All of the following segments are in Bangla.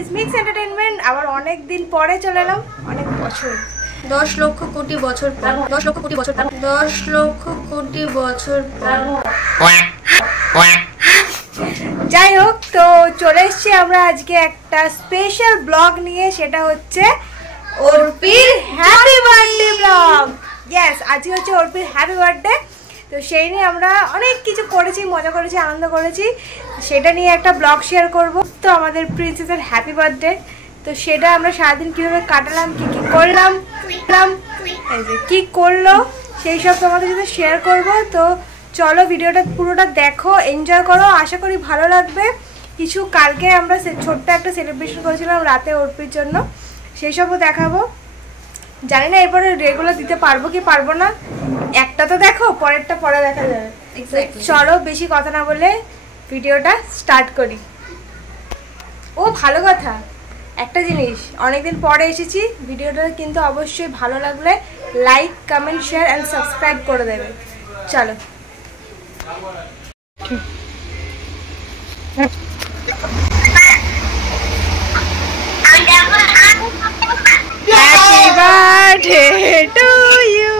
Is mix entertainment. আবার অনেক দিন পরে চলে এলাম, অনেক বছর, 10 লক্ষ কোটি বছর পর, 10 লক্ষ কোটি বছর পর, 10 লক্ষ কোটি বছর পর। যাই হোক, তো চলে এসেছি আমরা আজকে একটা স্পেশাল ব্লগ নিয়ে, সেটা হচ্ছে অর্পির হ্যাপি বার্থডে ব্লগ। ইয়েস, আজকে হচ্ছে অর্পির হ্যাপি বার্থডে। তো সেই নিয়ে আমরা অনেক কিছু করেছি, মজা করেছি, আনন্দ করেছি, সেটা নিয়ে একটা ব্লগ শেয়ার করব। তো আমাদের প্রিন্সেসের হ্যাপি বার্থডে, তো সেটা আমরা সারাদিন কীভাবে কাটালাম, কী কী করলাম, এই যে কী করলো, সেই সব তোমাদের সাথে শেয়ার করব। তো চলো ভিডিওটা পুরোটা দেখো, এনজয় করো, আশা করি ভালো লাগবে। কিছু কালকে আমরা ছোট্ট একটা সেলিব্রেশন করেছিলাম রাতে অর্পির জন্য, সেই সবও দেখাবো। জানি না এরপরে রেগুলার দিতে পারবো কি পারবো না, একটা তো দেখো, পরেরটা পরে দেখা যাবে। চলো বেশি কথা না বলে ভিডিওটা স্টার্ট করি। ও ভালো কথা, একটা জিনিস, অনেকদিন পরে এসেছি, ভিডিওটা কিন্তু অবশ্যই ভালো লাগলে like, comment, share and subscribe করে দেবে। চলো। Happy birthday to you.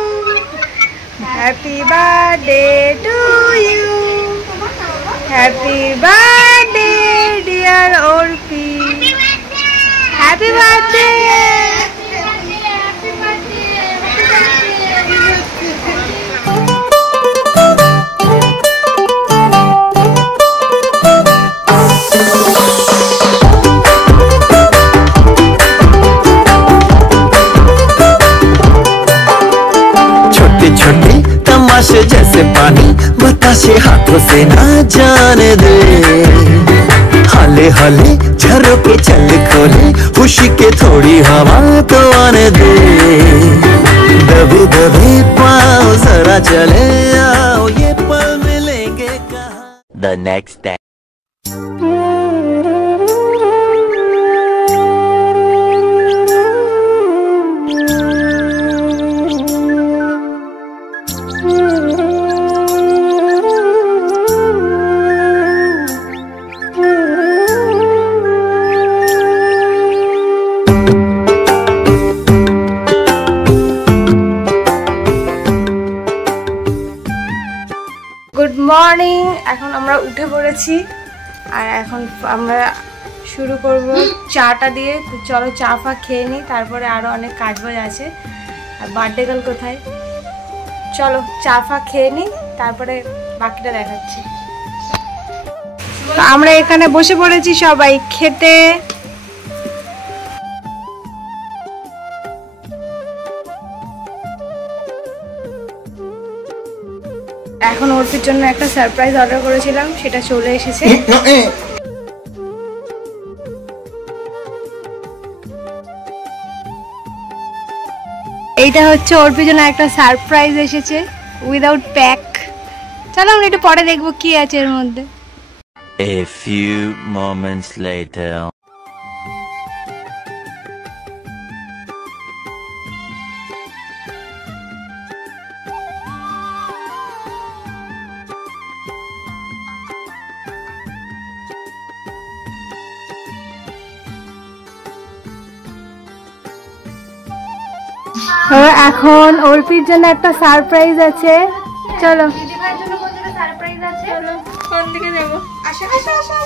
Happy birthday to you. Happy birthday dear Orpi. Happy birthday. छोटे तमाशे जैसे पानी बताशे हाथों से ना जाने दे, हाले हाले झरोके चल खोले, खुशी के थोड़ी हवा तो आने दे, दबे दबे पाँव जरा चले आओ, ये पल मिलेंगे कहाँ। The next day. Good morning, এখন আমরা উঠে পড়েছি আর এখন আমরা শুরু করব চাটা দিয়ে। তো চলো চা ফা খেয়ে নিই, তারপরে আরও অনেক কাজবাজ আছে। আর বার্থডে গার্ল কোথায়, চলো চা ফা খেয়ে নিই, তারপরে বাকিটা দেখাচ্ছি। তো আমরা এখানে বসে পড়েছি সবাই খেতে। এখন অর্পির জন্য একটা সারপ্রাইজ অর্ডার করেছিলাম, সেটা চলে এসেছে। এইটা হচ্ছে অর্পির জন্য একটা সারপ্রাইজ এসেছে উইদাউট প্যাক। চলো আমরা একটু পরে দেখবো কি আছে এর মধ্যে। A few moments later. এখন অর্পির জন্য একটা সারপ্রাইজ আছে, চলো। সারপ্রাইজ আছে, কোন দিকে দেবো? আসো আসো আসো।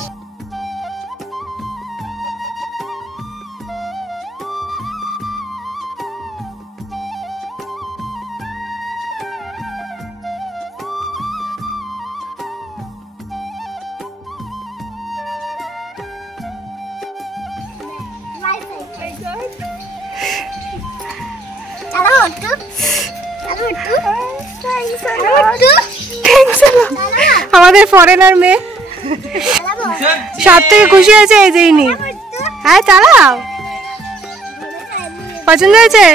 আমাদের ফরেনার মেয়ে সব থেকে খুশি হয়েছে এই যে ইনি। হ্যাঁ চালাও, পছন্দ হয়েছে?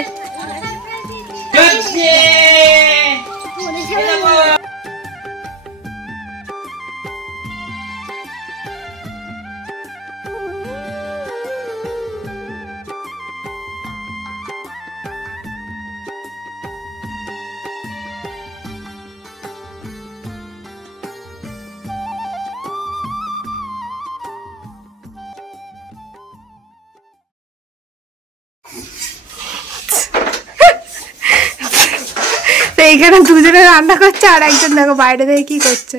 এইখানে দুজনে রান্না করছে আর একজন দেখো বাইরে থেকে কি করছে,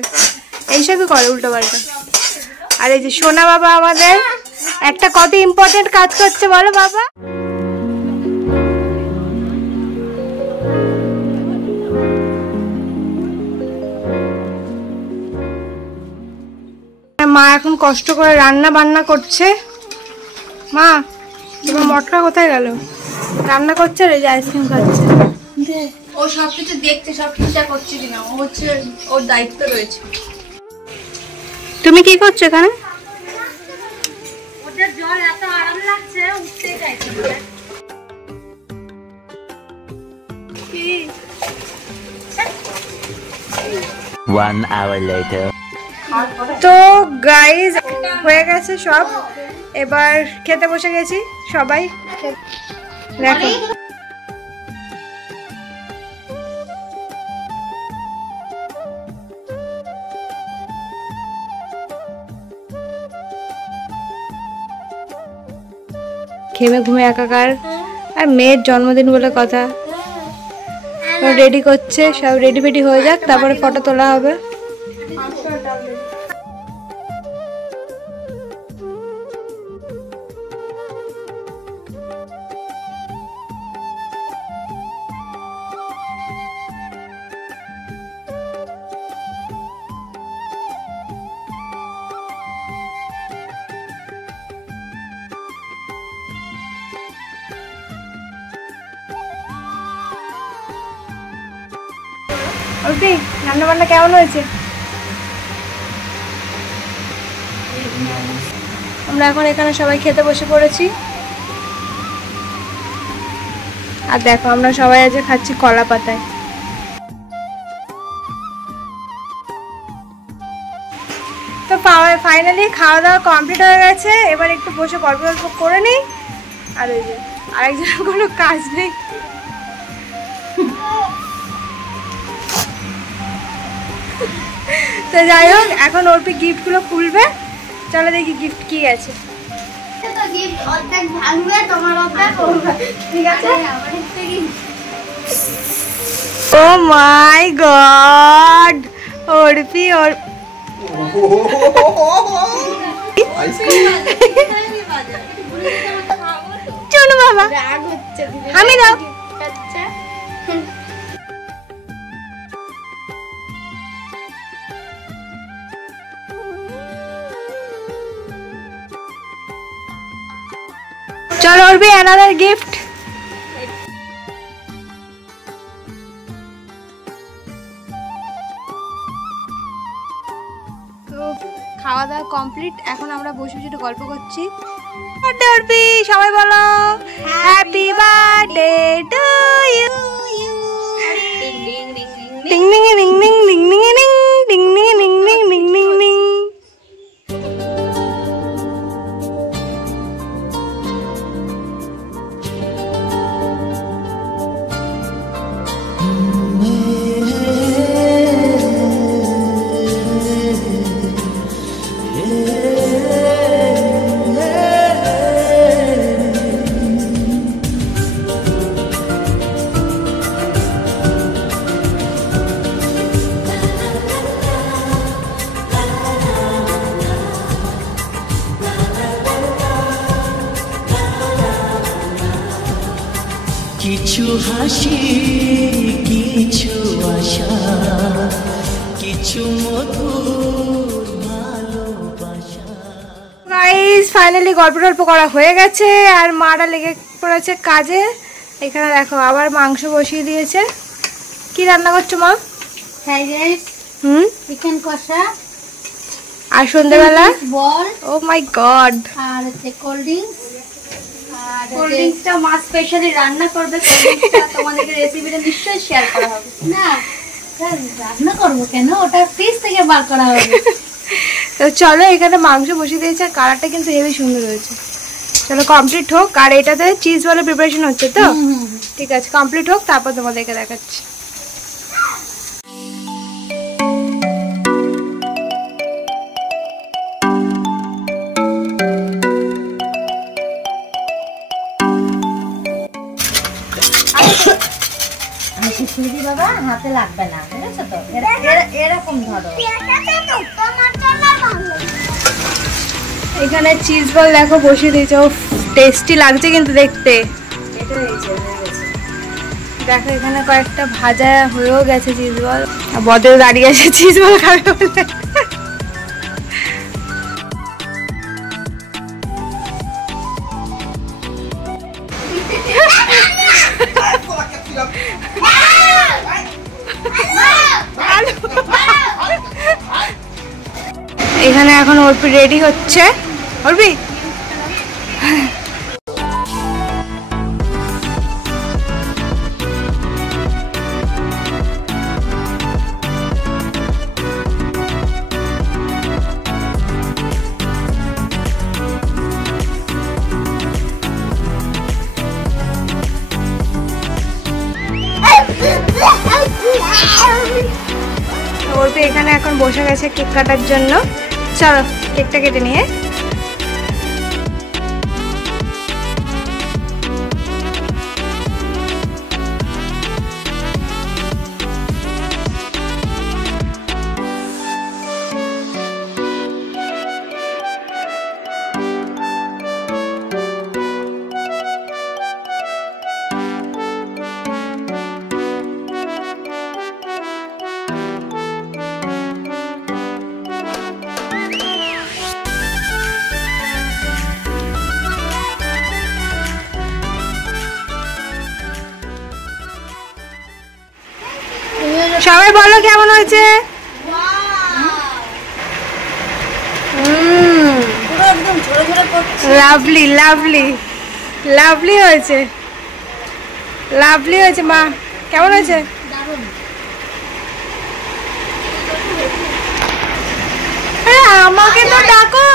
এইসবই করে উল্টো পাল্টা। আর এই যে সোনা বাবা আমাদের একটা কত ইম্পর্টেন্ট কাজ করছে বলো বাবা। মা এখন কষ্ট করে রান্না বান্না করছে। মা তোমার মটকা কোথায় গেল? রান্না করছে আর এই যে আইসক্রিম খাচ্ছে। ও সবকিছু দেখছে, সবকিছু করছে কিনা, ও হচ্ছে ওর দায়িত্ব রয়েছে। তুমি কি করছো এখানে? ওটার জল এত আরাম লাগছে, উঠতেই চাইছে না। 1 hour later. তো গাইজ হয়ে গেছে সব, এবার খেতে বসে গেছি সবাই। দেখো ঘেমে ঘুমে একাকার, আর মেয়ের জন্মদিন বলে কথা। রেডি করছে, সব রেডি ফেডি হয়ে যাক, তারপরে ফটো তোলা হবে। ওকে, রান্না বান্না কেমন হয়েছে? আমরা এখন এখানে সবাই খেতে বসে পড়েছি। আর দেখো আমরা সবাই আজ খাচ্ছি কলা পাতায়। তো ফাইনালি খাওয়া দাওয়া কমপ্লিট হয়ে গেছে, এবার একটু বসে গল্প গল্প করে নিই। আর ওই যে আরেকজনের কোনো কাজ নেই। তো যাই হোক, এখন অর্পি গিফট গুলো খুলবে, চলো দেখি গিফট কি আছে। ও মাই গড, অর্পি চলো বাবা, আমি দাও। चलो और भी अनदर गिफ्ट। তো খাওয়া দাওয়া কমপ্লিট, এখন আমরা বসে বসে একটু গল্প করছি। বার্থডে অর্পি, সবাই বলো হ্যাপি বার্থডে টু ইউ। ডিং ডিং ডিং ডিং ডিং ডিং ডিং ডিং ডিং ডিং ডিং ডিং ডিং। কিছু হাসি, কিছু আশা, কিছু মধুর ভালোবাসা। গাইস ফাইনালি গল্প টল্প করা হয়ে গেছে, আর মারা লেগে পড়েছে কাজে। এখানে দেখো আবার মাংস বসিয়ে দিয়েছে। কি রান্না করছো মা? ফ্রাইড রাইস, চিকেন কষা, আর সন্ধ্যাবেলা বল, ও মাই গড, আর হচ্ছে কোল্ড ড্রিঙ্কস। আর কোল্ড ড্রিঙ্কসটা মা স্পেশালি রান্না করবে, কোল্ড ড্রিঙ্কসটা তোমাদেরকে রেসিপিটা নিশ্চয়ই শেয়ার করা হবে। না রান্না করবো কেন, ওটা ফ্রিজ থেকে বার করা হবে। তো চলো, এখানে মাংস বসিয়ে দিয়েছে, কালারটা কিন্তু হেবি সুন্দর হয়েছে। চলো কমপ্লিট হোক, আর এটাতে চিজ বলে প্রিপারেশন হচ্ছে তো, ঠিক আছে কমপ্লিট হোক, তারপর তোমাদেরকে দেখাচ্ছি। সুজি বাবা হাতে লাগবে না, বুঝেছো তো? এরকম ধরো। এখানে চিজ বল দেখো বসিয়ে দিয়েছে, ও টেস্টি লাগছে কিন্তু দেখতে। দেখো এখানে কয়েকটা ভাজা হয়েও গেছে চিজ বল, বদেও দাঁড়িয়ে আছে চিজ বল খাবে বলে। এখানে এখন অর্পি রেডি হচ্ছে। অর্পি অর্পি এখানে এখন বসে গেছে কেক কাটার জন্য। চলো কেকটা কেটে নিয়ে। সবাই বলো কেমন হয়েছে? লাভলি লাভলি লাভলি হয়েছে, লাভলি হয়েছে। মা কেমন হয়েছে? আমাকে তো ডাকো,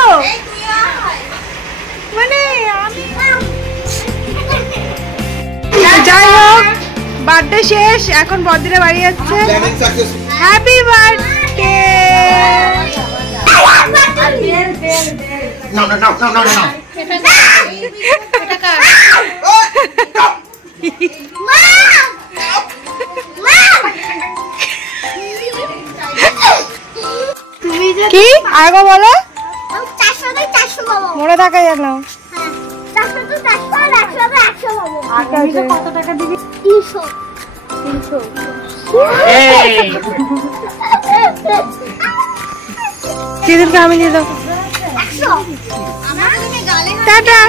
মানে যাই হোক বার্থডে শেষ, এখন বড়দিনে বাড়ি যাচ্ছে। Happy birthday. কি আগে বলো, মনে থাকা যেন। কত টাকা দিবি? 300। দিদিকে আমি দিয়ে দেবো। টাটা।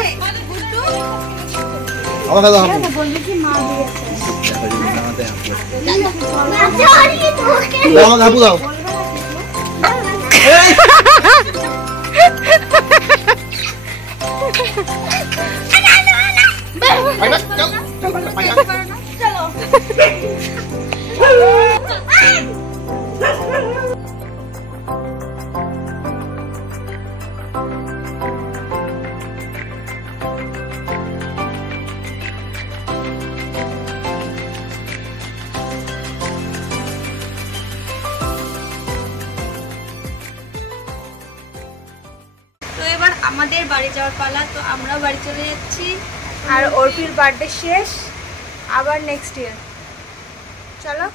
আমাদের বাড়ি যাওয়ার পালা, তো আমরাও বাড়ি চলে যাচ্ছি। আর অর্পির বার্থডে শেষ, আবার নেক্সট ইয়ার। চলো।